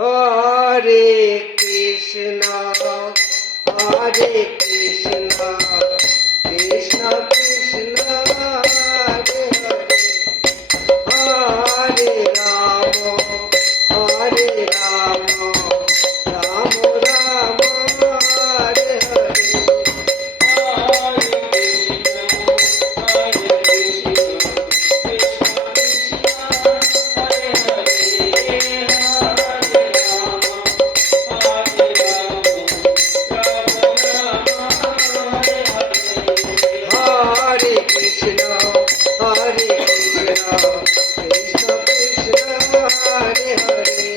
Hare Krishna, Hare Krishna, Krishna Krishna, Hare Hare, Hare Rama, Hare Rama, Rama Rama, Hare Hare. Hare Krishna, Hare Krishna, Krishna Krishna, Hare Hare,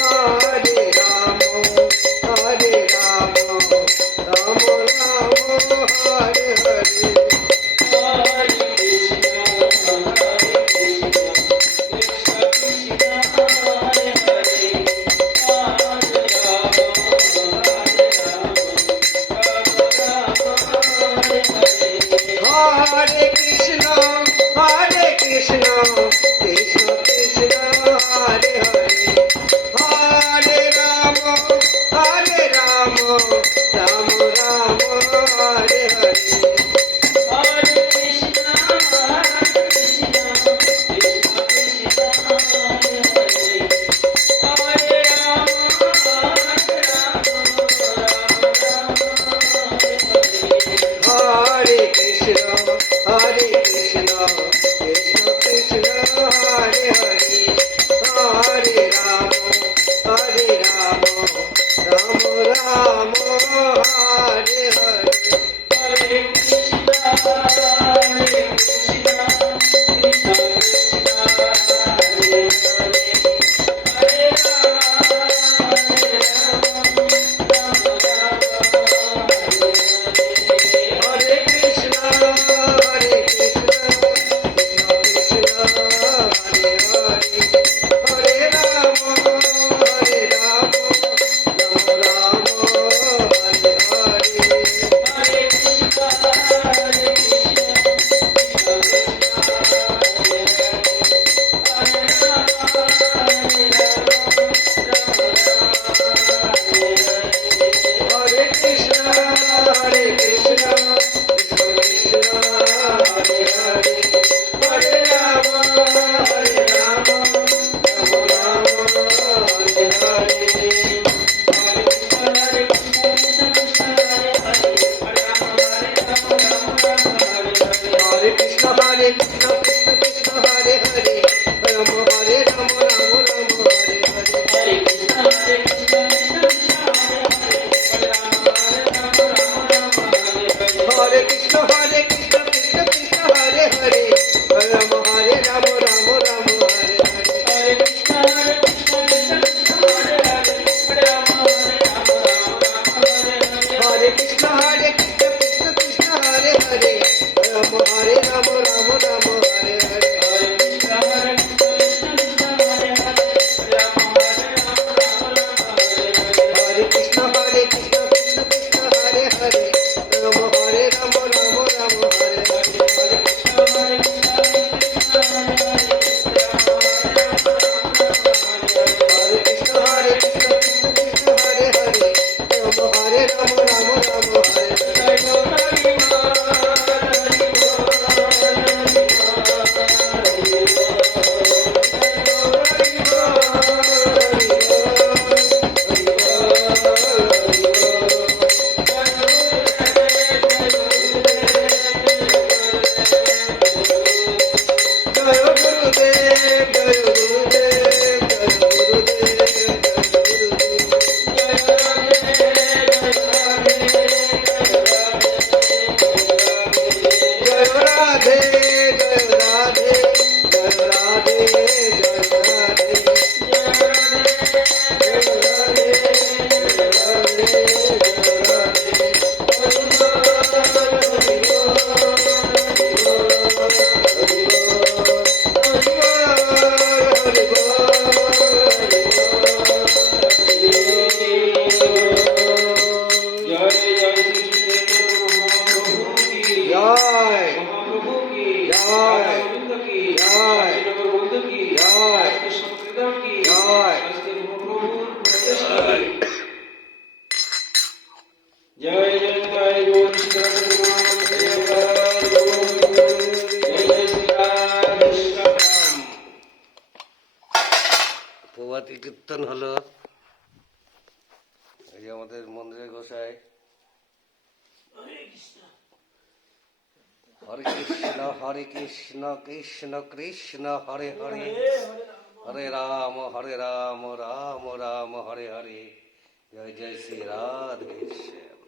Hare Rama, Hare Rama, Rama Rama, Hare Hare. Hare Krishna, Hare Krishna, Krishna Krishna, Hare Hare, Hare Rama, Hare Rama, Rama Rama, Hare Hare. Hare Krishna, Hare Krishna, Krishna Krishna, Hare Hare, Hare Rama, Hare Rama, Rama Rama, Hare Hare. Hare Krishna, Hare Krishna, Krishna Krishna, Hare Hare, Hare Rama, Hare Rama, Rama Rama, Hare Hare. কীর্তন হলো। এই যে আমাদের মন্দিরের গোসাই। হরে কৃষ্ণ কৃষ্ণ কৃষ্ণ হরে হরে, হরে রাম রাম রাম হরে হরে। জয় জয় শ্রী রাধে শ্যাম।